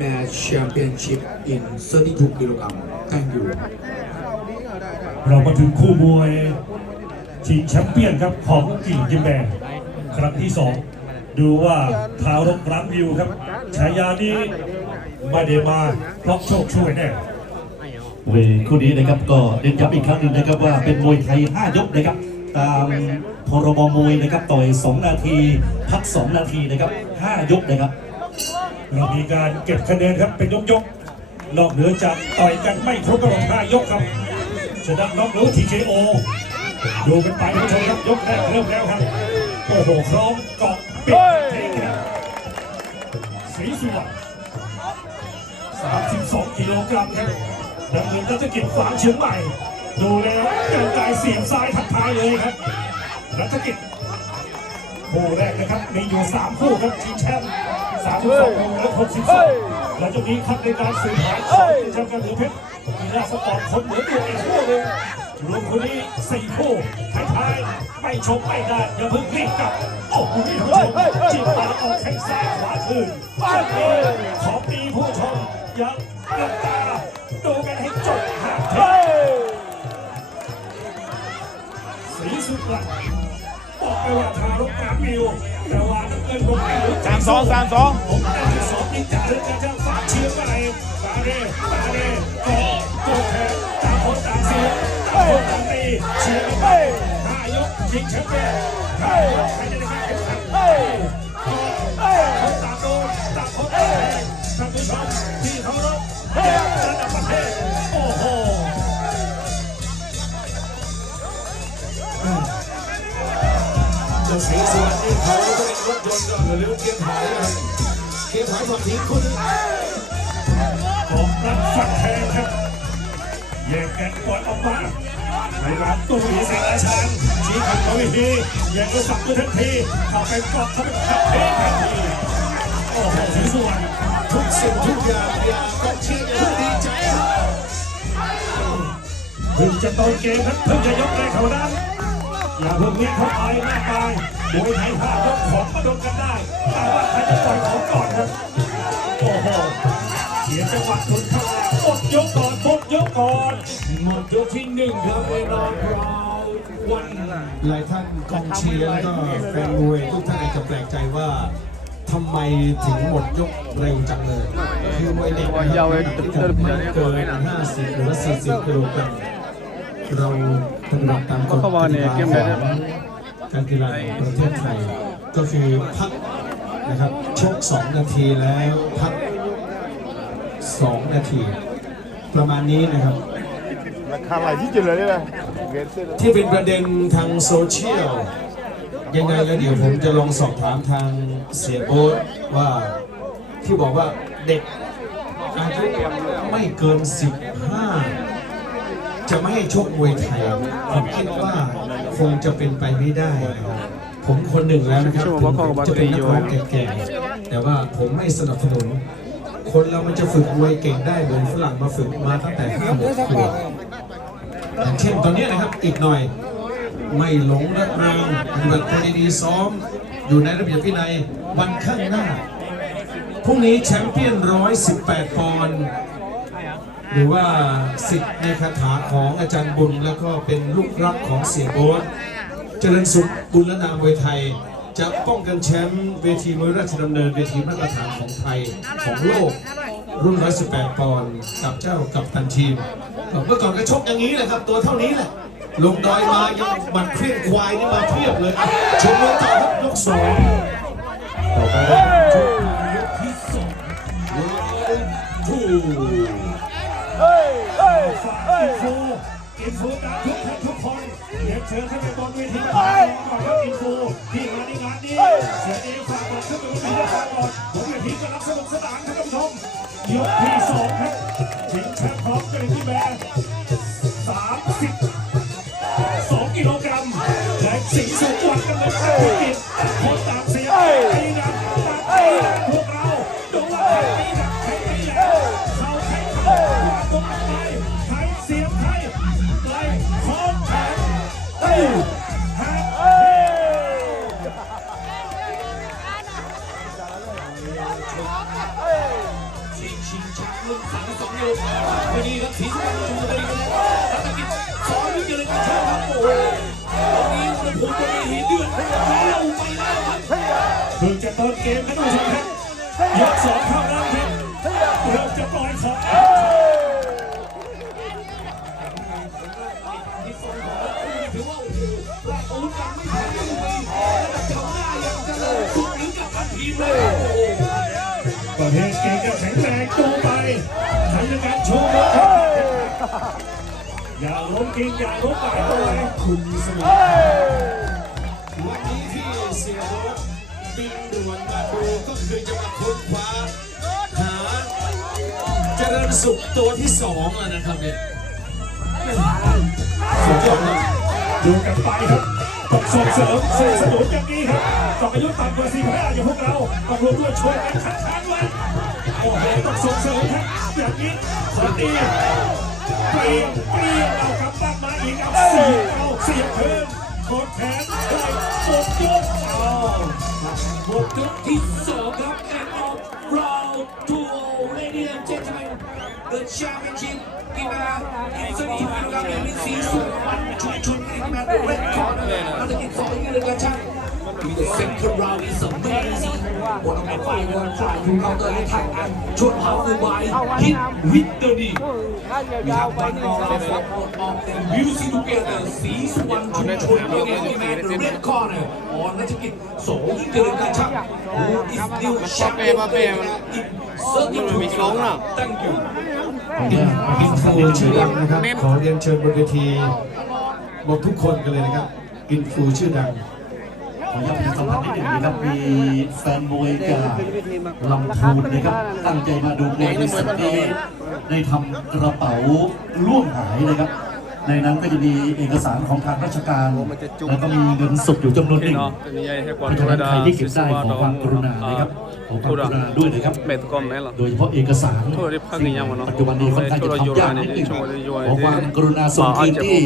Match Championship in 32 kilogram. Thank you. เรามาถึงคู่มวยชิงแชมเปี้ยนครับของกิ่งยิมแบงครั้งที่ 2ดูว่าทารกรังวิวครับฉายานี้ไม่ได้มาเพราะโชคช่วยแน่เวคู่นี้นะครับก็เน้นย้ำอีกครั้งหนึ่งนะครับว่าเป็นมวยไทย5 ยกนะครับตามพรบมวยนะครับต่อย2 นาทีพัก2 นาทีนะครับ5 ยกนะครับเรามีการเก็บคะแนนครับเป็นยกนอกเหนือจากต่อยกันไม่ครบกำหนด5 ยกครับชนะน็อกหรือ TKO ดูกันไปท่านผู้ชมครับยกแรกเริ่มแล้วครับโอ้โหคล้องเกาะปิดเทครับศรีสุวรรณ32 กิโลกรัมครับดำเนินรัชกิจฝางเชียงใหม่ดูแล้วเกินกายเสียบซ้ายทักทายเลยครับรัชกิจคู่แรกนะครับมีอยู่3 คู่ครับชิงแชมป์32 และ 62และจะมีคัดในการสืบหาชิงแชมป์กันเหลือเพชรมีราสปอร์ตคนเหนือตัวอีกคู่หนึ่งรวมคนนี้4 คู่ท้ายๆไม่ชมไม่ได้อย่าเพิ่งรีบกลับโอ้โหผู้ชมจิ้มตาออกแข้งซ้ายขวาคืนขอปีผู้ชมอย่าหลับตาดูกันให้จบหากเทศรีสุวรรณบอกไปว่าทารกการวิวแต่ว่าน้ำเงินผมไม่รู้จัก3-2ผมได้ที่2ยิ่งจ่าเรื่องการเจ้าฟ้าเชียงใหม่ตาเร่โกแทนต่างคนต่างเสียต่างคนต่างตีเชียร์ไป5 ยกชิงแชมป์5 ยกใครจะได้การแข่งขันคนต่างโดนต่างคนต่างแพ้ท่านผู้ชมที่เคารพระดับประเทศโอ้โหจะสีส่วนที่เขาจะเป็นรถยนต์ก็หรือเกียร์ถอยนะครับเกียร์ถอยฝั่งทิ้งคุณผมรับฝักแทงครับแยกกันปล่อยออกมาในร้านตู้ดีเสียอาชานชี้ขัดเขาอีกทีแยกกระสับตัวทันทีเข้าไปกอบเข้าไปขัดเททันทีโอ้โหศรีสุวรรณทุกสิ่งทุกอย่างก็เชียร์เพื่อดีใจเพิ่งจะต้นเกมนั้นเพิ่งจะยกแรกเท่านั้นอย่าเพิ่งเลี้ยงเข้าไปหน้าตายมวยไทย5 ยกของมาโดนกันได้แต่ว่าใครจะปล่อยของก่อนครับโอ้โหเสียจังหวะทุนเข้ามาหมดยกก่อนหมดยกก่อนหมดยกที่1ครับเวลาเราวันหลายท่านกองเชียร์แล้วก็แฟนมวยทุกท่านอาจจะแปลกใจว่าทำไมถึงหมดยกเร็วจังเลยคือมวยเด็กนะครับที่ทำไม่เกิน50หรือ40 กิโลกรัมเราปฏิบัติตามกฎกติกาของการกีฬาแห่งประเทศไทยก็คือพักนะครับชก2 นาทีแล้วพัก2 นาทีประมาณนี้นะครับที่เป็นประเด็นทางโซเชียลยังไงแล้วเดี๋ยวผมจะลองสอบถามทางเสียโอ๊ตว่าที่บอกว่าเด็กอายุไม่เกิน15จะไม่ให้ชกมวยไทยผมคิดว่าคงจะเป็นไปไม่ได้นะครับผมคนหนึ่งแล้วนะครับจะเป็นนักร้องแก่ๆแต่ว่าผมไม่สนับสนุนคนเรามันจะฝึกมวยเก่งได้เหมือนฝรั่งมาฝึกมาตั้งแต่5 ขวบอย่างเช่นตอนนี้นะครับอีกหน่อยไม่หลงระเริงปฏิบัติตัวดีๆซ้อมอยู่ในระเบียบวินัยวันข้างหน้าพรุ่งนี้แชมเปี้ยน118 ปอนด์หรือว่าศิษย์ในคาถาของอาจารย์บุญแล้วก็เป็นลูกรักของเสียโบ๊ทเจริญสุขบุญนามวยไทยจะป้องกันแชมป์เวทีมวยราชดำเนินเวทีมาตรฐานของไทยของโลกรุ่น118 ปอนด์กับเจ้ากับตันทีมเมื่อก่อนก็ชกอย่างนี้แหละครับตัวเท่านี้แหละลงดอยมายังบัดเครื่องควายนี่มาเพียบเลยชมเลยต่อครับยก2ต่อไปชมยกที่2อินฟูดังทุกคนเรียนเชิญให้ไปบนเวทีก่อนครับอินฟูที่มาในงานนี้เสียเองฝากบอกขึ้นไปบนเวทีก่อนบนเวทีก็รับสนุกสนานท่านผู้ชมยกที่2ครับชิงแชมป์ของเกรดที่แบร์32 กิโลกรัมและสีสุวรรณกันเลยครับกินคนต่างเสียตีกันพวกเราดูว่าใครตีกันใครตีแล้วเขาใครเข้าว่าตรงไหนใครเสียใครไล่คอนแทนหัก ชิงแชมป์รุ่น32นิ้ววันนี้ครับสีสมุทรชลบุรีกันแล้วรัตกิจสอนยุ่งเลยกันเชิญครับโอ้โหวันนี้อุณหภูมิบนเวทีเดือดเร็วไปแล้วครับ เพิ่งจะเปิดเกมกันดูสิครับยกสองเท่านั้นครับเริ่มจะปล่อยของ ที่ทรงของถือว่าโอ้โหแรกอาวุธยังไม่ทันได้เลยระดับแถวหน้ายังจะสุดถึงกับทันทีเลยโอ้โห ประเภทเก่งกับแข็งแรงตัวไปใช้ในการโชว์ครับอย่าล้มกินอย่าล้มหลายตัว คุณสมุทรวันนี้ที่เสียโบ๊ทบินด่วนมาดูก็คือจะมาค้นคว้าหาเจริญสุขตัวที่สองแล้วนะครับเนี่ยสุดยอดเลย ดูกันไปครับต้องส่งเสริมสนับสนุนอย่างนี้ครับต้องอายุต่ำกว่า45อย่างพวกเราต้องรวมด้วยช่วยกันขัดขานไว้โอ้โหต้องส่งเสริมครับอย่างนี้คนดีเปรี้ยงเอากำปั้นมาอีกเอาเสียบเพิ่มกดแขนได้กดยกเอา หมดยกที่สองครับ and of round two ladies and gentlemen the championship กีฬาอินสตีฟิลกาเมลิซีสุวรรณชุมชนกีฬาเรดคอร์นนักกีฬาสองยืนกระชัง The second round is amazing บนออกไปวันฝ่ายถูกเขาเตอร์ให้ทางอันชวนเผาอุบายฮิตวิตเตอร์ดีมีทางวันมองเราฝักหมดออกแต่มิวสิกเกอร์สีสุวรรณชุมชนเรื่องนี้แมนเรดคอร์นออนนักกีฬาสองยืนกระชัง Who is new champion in certain round Thank you อินฟูชื่อดังนะครับขอเรียนเชิญบนเวทีหมดทุกคนกันเลยนะครับอินฟูชื่อดัง ขออนุญาตประชาสัมพันธ์นิดหนึ่งนะครับมีแฟนมวยจากลำพูนนะครับตั้งใจมาดูมวยในสัปดาห์ได้ทำกระเป๋าล่วงหายนะครับ ในนั้นก็จะมีเอกสารของทางราชการ แล้วก็มีเงินสดอยู่จำนวนหนึ่งเพราะฉะนั้นใครที่เก็บได้ขอความกรุณานะครับขอความกรุณาด้วยนะครับ โดยเฉพาะเอกสารซึ่งปัจจุบันนี้ค่อนข้างจะทำยากนิดหนึ่งขอความกรุณาส่งคืนที่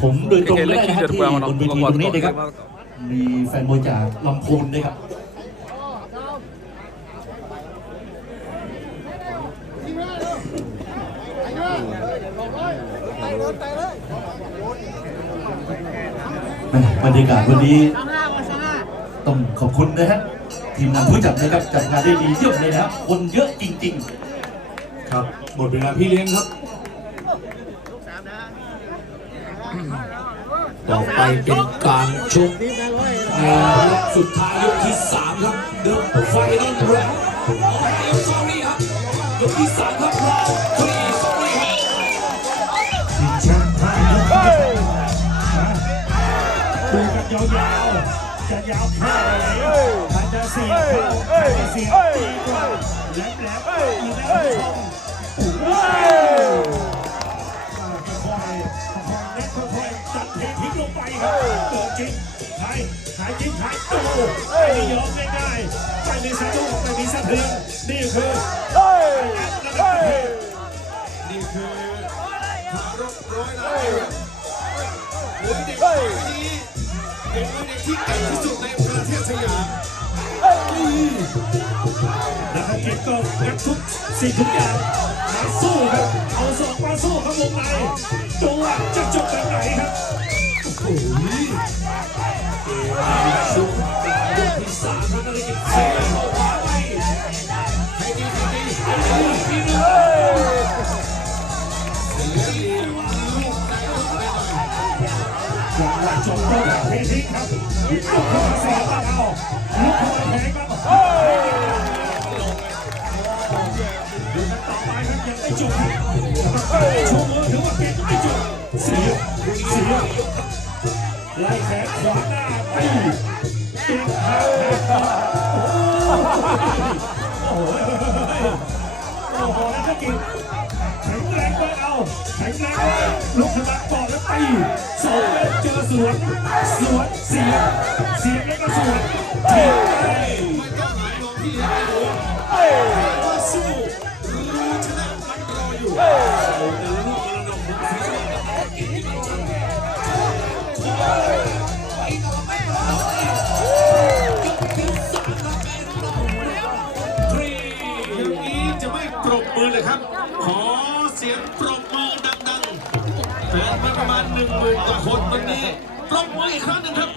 ผมโดยตรงไม่ได้นะครับที่บนเวทีตรงนี้นะครับมีแฟนมวยจากลำพูนนะครับบรรยากาศวันนี้ต้องขอบคุณนะฮะทีมงานผู้จัดนะครับจัดงานได้ดีเยี่ยมเลยนะครับคนเยอะจริงๆครับหมดเวลาพี่เลี้ยงครับต่อไปเป็นการชกในยกสุดท้ายยกที่3ครับ The Final Round sorry ครับยกที่3ครับ Round 3 sorry ครับ ชิงแชมป์5ยกดูกันยาวๆจะยาวแค่ไหนใครจะเสียบเข้าใครจะเสียบตีกว่าแหลมๆอีกแล้วผู้ชมโอ้โหค่อยๆเล็กค่อยๆจัดเททิ้งลงไปครับเกิดจริงหายจริงหายโตไม่ยอมง่ายๆไม่มีสะดุ้งไม่มีสะเทือนนี่คือระดับประเทศ นี่คือทารกร้อยล้านมวยเด็กคนนี้เป็นมวยเด็กที่เก่งที่สุดในประเทศสยาม นักกีฬาก็งัดทุกสิ่งทุกอย่างมาสู้ครับเอาศอกมาสู้ครับวงในดูว่าจะจบแบบไหนครับ โอ้ย ช่วงกลางยกที่3ครับนักกีฬาเสียเข้าขวาไปให้ดีให้ดีเสียดีลูกในลูกอะไรหน่อย จังหวะจบก็แบบเททิ้งครับลุกเข้ามาเสียบ้านเอาลุกเข้ามาแทงครับดูกันต่อไปครับยังไม่จบชูมือถือว่าปิดไม่จบเสียไล่แขนขวาหน้าตีติดหางแขนโอ้โหนักกีฬาแข็งแรงไว้เอาแข็งแรงไว้ลุกขึ้นมาก่อนแล้วตีสองเมตรเจอสวนเสียบแล้วก็สวนทีบไป มันก็หายลงที่เห็นไม่รู้ว่าสู้รู้ชนะมันรออยู่โอ้โหลูกระดับของสีสวรรณกับกินที่มันจังอย่างนี้จะไม่โกร บมือเลยครับ ขอเสียงปรบมือดังๆแฟนประมาณ10,000 กว่าคนวันนี้ปรบมืออีกครั้งหนึ่งครับ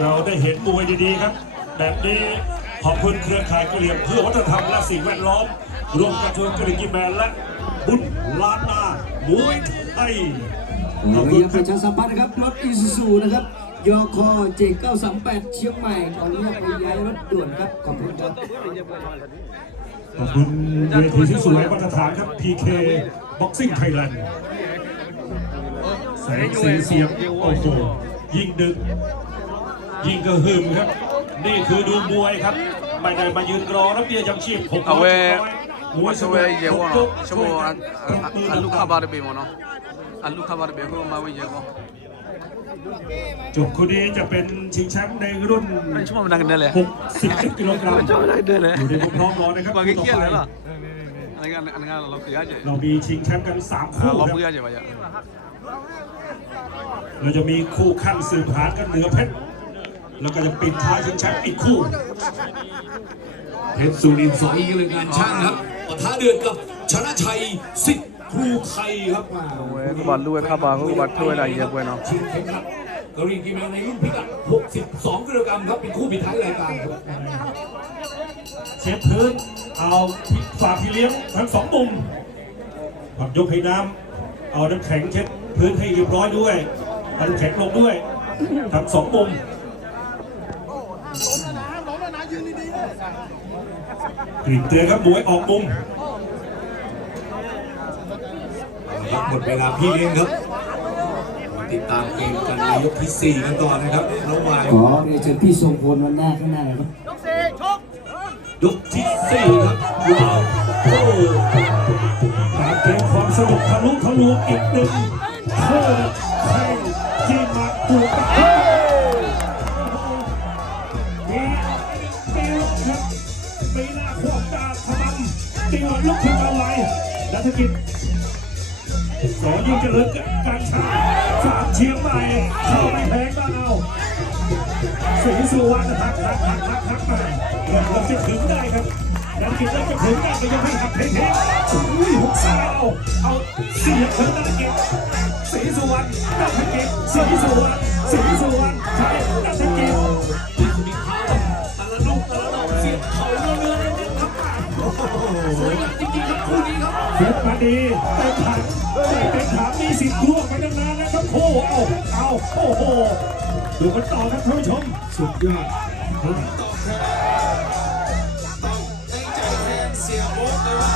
เราได้เห็นมวยดีๆครับ แบบนี้ขอบคุณเครือข่ายกะเหรี่ยงเพื่อวัฒนธรรมและสิ่งแวดล้อมรวมกับทางกะเหรี่ยงกีแมนและบุญล้านนามวยไทย เรายังประชาสัมพันธ์นะครับรถอีซูซูนะครับยอคอเจ938เชียงใหม่ขออนุญาตไปย้ายรถด่วนครับขอบคุณครับ ขอบคุณเวทีที่สวยมาตรฐานครับ PK Boxing Thailand แสงสีเสียงโอ้โหยิ่งดึกยิ่งกระหึ่มครับ นี่คือดูมวยครับ ไม่ได้มายืนรอรับเบี้ยยังชีพ600 Awe, มวยส so นุก we ye ทุก wo ย no. ก So alu khabar be mo no. Alu khabar be ko ma we ye ko. จบคนนี้จะเป็นชิงแชมป์ในรุ่น Cuma menang kendal ya. 60 กิโลกรัม Cuma menang kendal ya. อยู่ในพร้อมรอนะครับ Bagi คู่ kian ต่อไป lah. Dengan lo kerja aja. เรามีชิงแชมป์กัน 3 คู่ Lo ครับ kerja aja banyak. เราจะมีคู่ขั้นสืบหากันเหนือเพชร แล้วก็จะปิดท้ายชิงแชมป์อีกคู่ เพชรสุรินทร์สอยิงเลยงานช่างครับปะทะเดือดกับชนะชัยสิทธิ์ครูไทยครับ We ko balu we khabar ko bat thoi la ye bueno. ชิงเข็มขัดกรีกีแมนในรุ่นพิกัด 62 กิโลกรัมครับเป็นคู่ปิดท้ายรายการครับ เช็ดพื้นเอาฝากพี่เลี้ยงทั้ง2 มุมผักยกให้น้ำเอาน้ำแข็งเช็ดพื้นให้เรียบร้อยด้วยเอาน้ำแข็งลงด้วยทั้ง2 มุมกลิ่นเตือนครับมวยออกมุม หมดเวลาพี่เลี้ยงครับมาติดตามเกมกันในยกที่ 4 กันต่อนะครับระหว่าง ขอเรียนเชิญพี่ทรงพลวันหน้าข้างหน้าหน่อยครับ ยกที่ 4 ครับว้าวโอ้ ตามเกมความสนุกทะลุทะลวงอีกหนึ่งโค้งแข่งที่มาปูตามีลบครับมีหน้าขวบตาทำมันตีวันลุกขึ้นมาไวนัฐกิจสอยิ่งเจริญการชาฝากเชียงใหม่เข้าไม่แพ้บ้านเอาศรีสุวรรณหักมาเราจะถึงได้ครับนัฐกิจเราจะถึงได้ก็ยังไม่หักเทอุ้ยหุกซ้ายเอาเสียบเธอนัฐกิจศรีสุวรรณนัฐกิจศรีสุวรรณใช่นัฐกิจ มีเขาแต่ละลูกแต่ละดอกเสียบเข่าเนื้อครับสวยงามจริงๆครับคู่นี้ครับ เสียบมาดีเต็มถังเต็มถังมีสิทธิ์ร่วงไปตั้งนานแล้วครับโอ้โอ้โหดูกันต่อครับท่านผู้ชม สุดยอดผมตอบครับต้องในใจแทนเสียโบ๊ทเลยว่า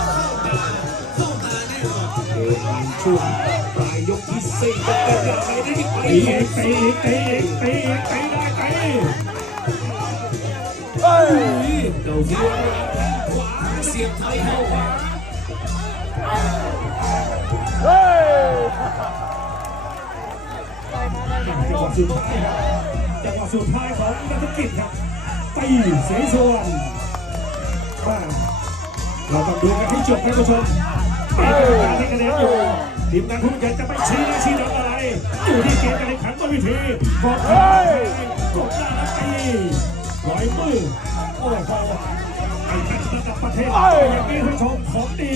เข้าตาแน่นอน เกมช่วงปลายยกที่ 4จะเป็นอย่างไรได้ที่ไป ตีได้ตี เจ้าเสียบขวาเสียบไทยเข้าขวา จังหวะสุดท้ายครับจังหวะสุดท้ายของนัฐกิจครับตีศรีสุวรรณเราต้องดูกันให้จบท่านผู้ชมมีกรรมการให้คะแนนอยู่ทีมงานผู้ใหญ่จะไปชี้และชี้นำอะไรอยู่ที่เกมการแข่งขันบนเวทีกดหน้าตีร้อยมือโอ้โหไอ้ทักระดับประเทศอย่างนี้ท่านผู้ชมของดี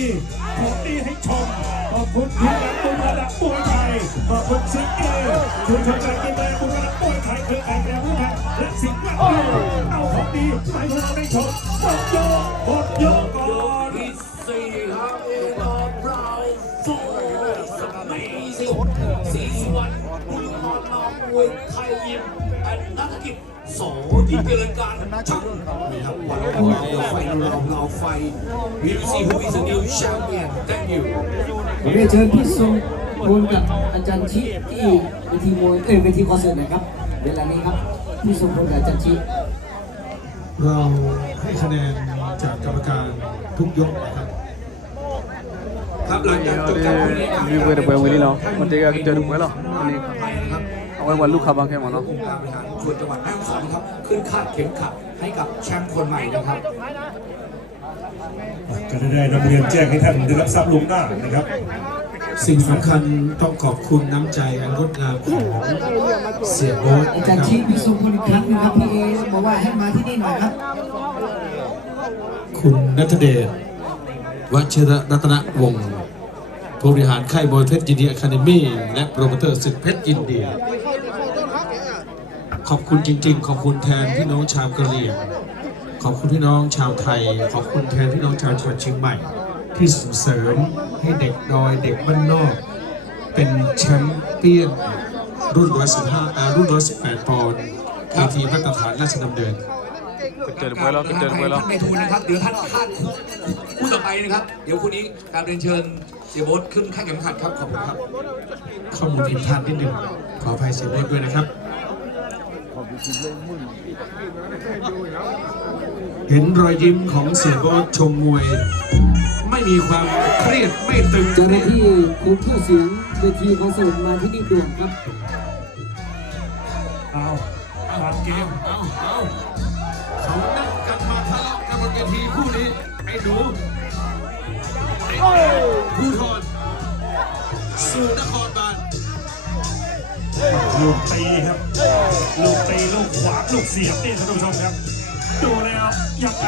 ให้ชมขอบคุณทีมงานบุญระดับมวยไทยขอบคุณซิงเกิลคุณชมการกินแรงบุญระดับมวยไทยเครือข่ายแรงผู้พันและสิ่งแวดล้อมเอาของดีให้พวกเราได้ชมหมดโยกก่อน ที่ 4 ครับเอ็นออฟราวโฟร์สมัยสีสุวรรณบุญรอดนองมวยไทยยิมและนักกิจสอยิงเจริญการช่างนี่ครับวันเราไฟ We will see who is the new champion Thank you ขอเรียนเชิญพี่ทรงพลกับอาจารย์ชิที่เวทีมวยเวทีคอนเสิร์ตนะครับเวลานี้ครับพี่ทรงพลกับอาจารย์ชิ เราให้คะแนนจากกรรมการทุกยกนะครับ ครับหลังจากจบการพูดนี้ Ni we de we wili no. Mati ka kita duk lo. Ni ไปนะครับ awe balu khabar ke mo no. องค์การบริหารส่วนจังหวัดแม่ฮ่องสอนครับขึ้นคาดเข็มขัดให้กับแชมป์คนใหม่นะครับ ก็ได้นำเรียนแจ้งให้ท่านได้รับทราบล่วงหน้านะครับ สิ่งสำคัญต้องขอบคุณน้ำใจอันงดงามของเสียโบ๊ท อา นะ จาร ค ย์ รับ ชิพี่ทรงพลอีกครั้งหนึงครับพี่เอบอกว่าให้มาที่นี่หน่อยครับ คุณณัฐเดช วชิรรัตนวงศ์ผู้บริหารค่ายมวยเพชรยินดีอะคาเดมี่และโปรโมเตอร์ศึกเพชรยินดีขอบคุณจริงๆ ขอบคุณแทนพี่น้องชาวกะเหรี่ยงขอบคุณพี่น้องชาวไทย ขอบคุณแทนพี่น้องชาวจังหวัดเชียงใหม่ ที่ส่งเสริมให้เด็กดอยเด็กบ้านนอก เป็นแชมป์เปี้ยนรุ่นรุ่น118 ปอนด์ทีมาตรฐานราชดำเนิน เกิดไปแล้วเกิดไปแล้ว ท่านในทุนนะครับ เดี๋ยวท่านคู่ต่อไปนะครับ เดี๋ยวคู่นี้การเรียนเชิญเสียโบ๊ทขึ้นค่ายเข็มขัดครับ ขอบคุณครับ ข้อมูลผิดพลาดนิดหนึ่งขออภัยเสียโบ๊ทด้วยนะครับ เห็นรอยยิ้มของเสียโบ๊ทชมมวย ไม่มีความเครียดไม่ตึง เจ้าหน้าที่คุมชื่อเสียงเวทีคอนเสิร์ตมาที่นี่ด่วนครับ เอาตามเกม เขานัดกันมาทะเลาะกันบนเวทีคู่นี้ไอ้หนูผู้ทอนสู่นครบาล ลูกตีครับ ลูกตีลูกขวางลูกเสียบนี่ท่านผู้ชมครับ ดูแล้วยังไง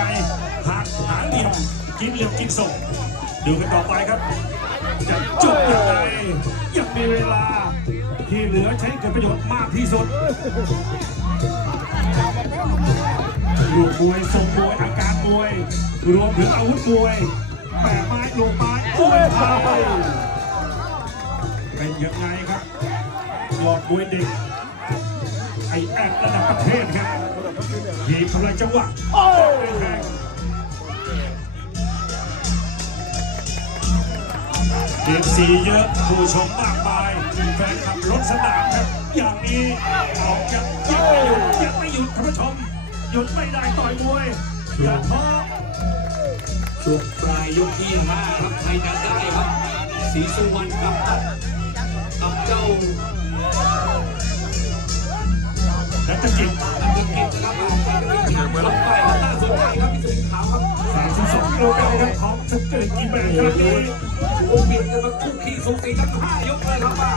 หักหาเหลี่ยมกินเหลี่ยมกินส่งดูกันต่อไปครับ จะจบยังไงยังมีเวลาที่เหลือใช้เกิดประโยชน์มากที่สุดลูกมวยทรงมวยอาการมวยรวมถึงอาวุธมวยแปะไม้ลงไม้มวยไทยเป็นยังไงครับยอดมวยเด็กไอแอดระดับประเทศครับทีมกำลังจังหวะแข่งเด็กสีเยอะผู้ชมมากมายแฟนขับรถสนามครับอย่างนี้ออกยังไม่หยุดท่านผู้ชมหยุดไม่ได้ต่อยมวยอย่าท้อ ช่วงปลายยกที่5ครับใครจะได้ครับศรีสุวรรณกับเจ้า นักกิจ นักเก็ตนะครับใครจะเป็นแชมป์ต่อไปครับน่าสนใจครับพี่สมิงขาวครับ 32กิโลกรัมครับของสเกิร์ตกีแมนครั้งนี้ โอ้บิดกันมาคู่ขี้สูสีทั้ง5 ยกเลยครับว่า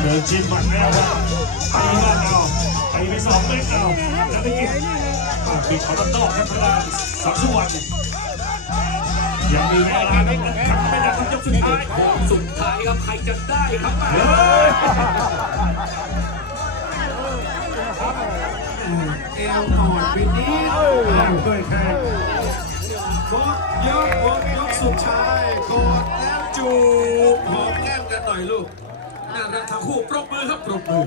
เดินจิ้มหมัดแล้วครับไปบ้านเอาไป2 เมตรเอานักกิจปิดขอต้นนอกครับทางด้านสามสุวรรณยังมีเวลาครับขับไปดักครับยกสุดท้าย สุดท้ายครับใครจะได้ครับมา เอวอ่อนไปนิด ด้วยแข่ง กดยกสุดท้ายกดแล้วจูบหอมแก้มกันหน่อยลูกน่ารักทั้งคู่ปรบมือครับปรบมือ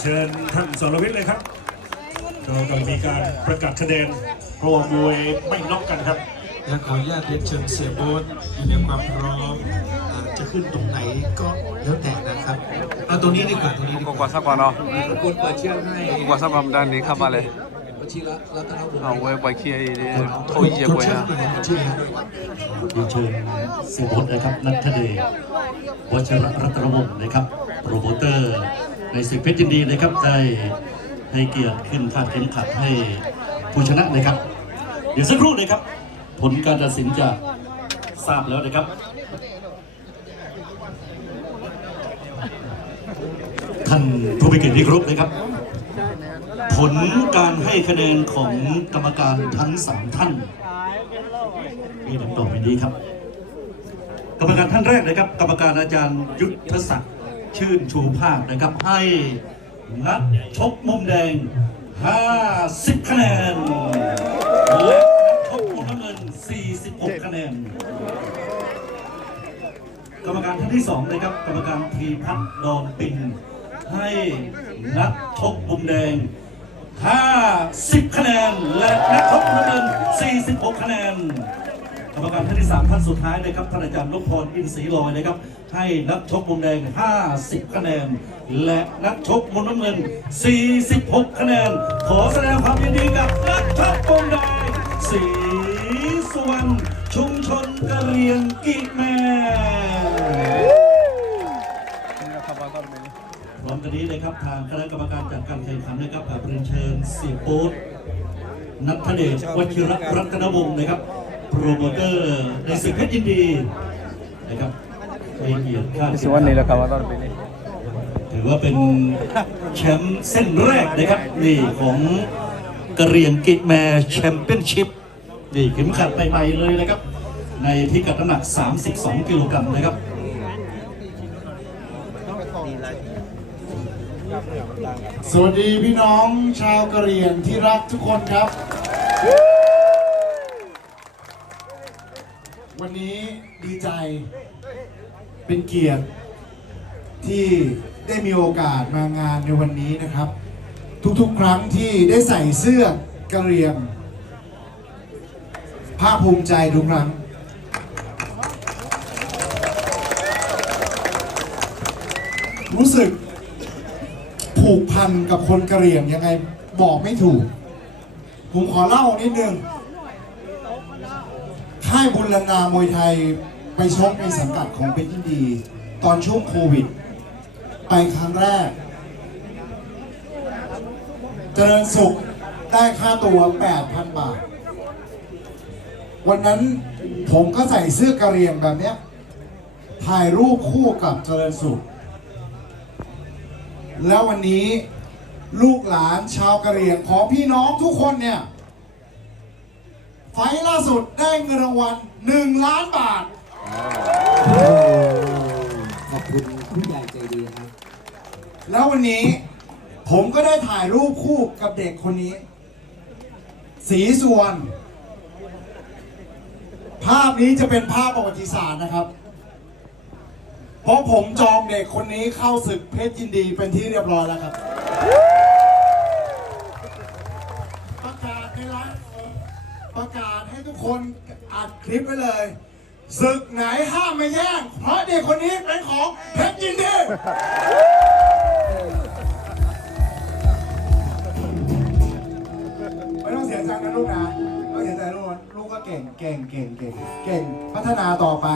เชิญท่านสรวิทย์เลยครับก็ต้องมีการประกาศคะแนนเพราะว่ามวยไม่น็อกกันครับ และขออนุญาตเรียนเชิญเสียโบ๊ทอยู่ในความพร้อมจะขึ้นตรงไหนก็แล้วแต่นะครับเอาตรงนี้ดีกว่าตรงนี้ดีก ก ว่า ว่าสักก่อนเนาะ คนเปิดเชือกให้ กว่าสักก่อนด้านนี้เข้ามาเลย วชิระรัตนวงศ์ เอาไว้ไปเคลียร์โทยเยี่ยมเลยนะ ชื่ออะไร เรียนเชิญเสียโบ๊ทนะครับนัทเดชวชรรัตนวงศ์นะครับโปรโมเตอร์ในศึกเพชรยินดีนะครับได้ให้เกียรติขึ้นคาดเข็มขัดให้ผู้ชนะนะครับ เดี๋ยวสักครู่นะครับผลการตัดสินจะทราบแล้วนะครับท่านผู้มีเกียรติที่เคารพนะครับ ผลการให้คะแนนของกรรมการทั้ง3ท่านมีดังต่อไปนี้ครับ กรรมการท่านแรกนะครับ กรรมการอาจารย์ยุทธศักดิ์ชื่นชูภาคนะครับให้นัดชกมุมแดง50 คะแนนและนักชกมุมน้ำเงิน46 คะแนน กรรมการท่านที่2นะครับกรรมการทีพัฒน์ดอนปินให้นักชกมุมแดง50 คะแนนและนักชกมุมน้ำเงิน46 คะแนน กรรมการท่านที่3ท่านสุดท้ายนะครับท่านอาจารย์นพพรอินทรีลอยนะครับให้นักชกมุมแดง50 คะแนนและนักชกมุมน้ำเงิน46 คะแนนขอแสดงความยินดีกับนักชกมุมแดงศรีสุวรรณชุมชนกะเหรี่ยงกีแมพร้อมกันนี้นะครับทางคณะกรรมการจัดการแข่งขันนะครับเรียนเชิญเสียโป๊ตนัทเดชวชิรรัตนวงศ์นะครับโปรโมเตอร์ในศึกเพชรยินดีนะครับให้เกียรติข้า สิวันนี้แหละครับว่าตอนนี้ ถือว่าเป็นแชมป์เส้นแรกนะครับนี่ของ กระเหรี่ยงกิแมแชมเปี้ยนชิพนี่เข็มขัดใหม่ๆเลยนะครับ ในพิกัดน้ำหนัก 32 กิโลกรัมนะครับ สวัสดีพี่น้องชาวกะเหรี่ยงที่รักทุกคนครับ วันนี้ดีใจเป็นเกียรติที่ได้มีโอกาสมางานในวันนี้นะครับ ทุกๆครั้งที่ได้ใส่เสื้อกะเหรี่ยงภาคภูมิใจทุกครั้ง รู้สึกผูกพันกับคนกะเหรี่ยงยังไงบอกไม่ถูก ผมขอเล่านิดนึงค่ายบุญลันนามวยไทยไปชกในสังกัดของเป็นยินดี ตอนช่วงโควิด ไปครั้งแรก เจริญสุขได้ค่าตัว 8,000 บาท วันนั้นผมก็ใส่เสื้อกะเหรี่ยงแบบเนี้ยถ่ายรูปคู่กับเจริญสุข แล้ววันนี้ลูกหลานชาวกะเหรี่ยงของพี่น้องทุกคนเนี่ย ไฟล์ล่าสุดได้เงินรางวัล1 ล้านบาท ขอบคุณผู้ใหญ่ใจดีครับ แล้ววันนี้ผมก็ได้ถ่ายรูปคู่กับเด็กคนนี้ศรีสุวรรณภาพนี้จะเป็นภาพประวัติศาสตร์นะครับ เพราะผมจองเด็กคนนี้เข้าศึกเพชรยินดีเป็นที่เรียบร้อยแล้วครับ ประกาศในไลฟ์ประกาศให้ทุกคนอัดคลิปไว้เลยศึกไหนห้ามไม่แย่ง เพราะเด็กคนนี้เป็นของเพชรยินดี ไม่ต้องเสียใจนะลูกนะไม่ต้องเสียใจลูกก็เก่งพัฒนาต่อไป